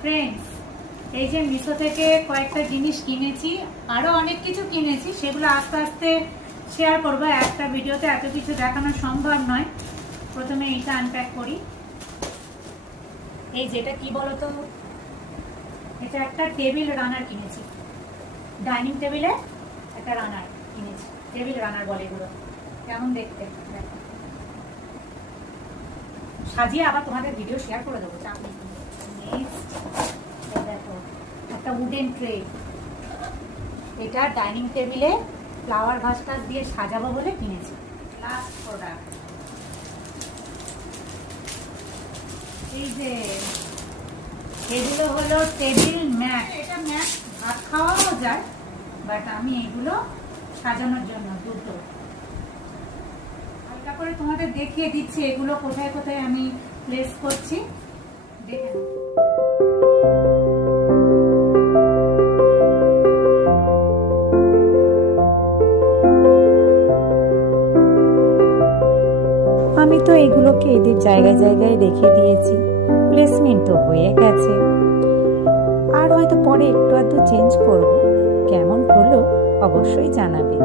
Friends, এই যে মিশো থেকে কয়েকটা জিনিস কিনেছি, আরো অনেক কিছু কিনেছি, সেগুলো আস্তে আস্তে শেয়ার করবো। একটা ভিডিওতে এত কিছু দেখানো সম্ভব নয়। প্রথমে এইটা আনপ্যাক করি। এই যেটা কি বলতো, এটা একটা টেবিল রানার কিনেছি, ডাইনিং টেবিলে একটা রানার কিনেছি। টেবিল রানার বলে এগুলো। কেমন দেখতে, দেখো। সাজিয়ে আবার তোমাদের ভিডিও শেয়ার করে দেবো, চাপ নেই। দেখো, একটা উডেন ট্রে। এটা ডাইনিং টেবিলে ফ্লাওয়ার ভাস টাস দিয়ে সাজাবো বলে কিনেছি। লাস্ট প্রোডাক্ট এই যে, এগুলো হলো টেবিল ম্যাট। এটা ম্যাট ভাত খাওয়াও যায়, বাট আমি এগুলো সাজানোর জন্য দুটো হালকা করে তোমাদের দেখিয়ে দিচ্ছি এগুলো কোথায় কোথায় আমি প্লেস করছি, দেখে নাও। আমি তো এগুলোকে এদের জায়গায় জায়গায় রেখে দিয়েছি, প্লেসমেন্ট তো হয়ে গেছে। আর হয়তো পরে একটু আধটু চেঞ্জ করব। কেমন হলো অবশ্যই জানাবে।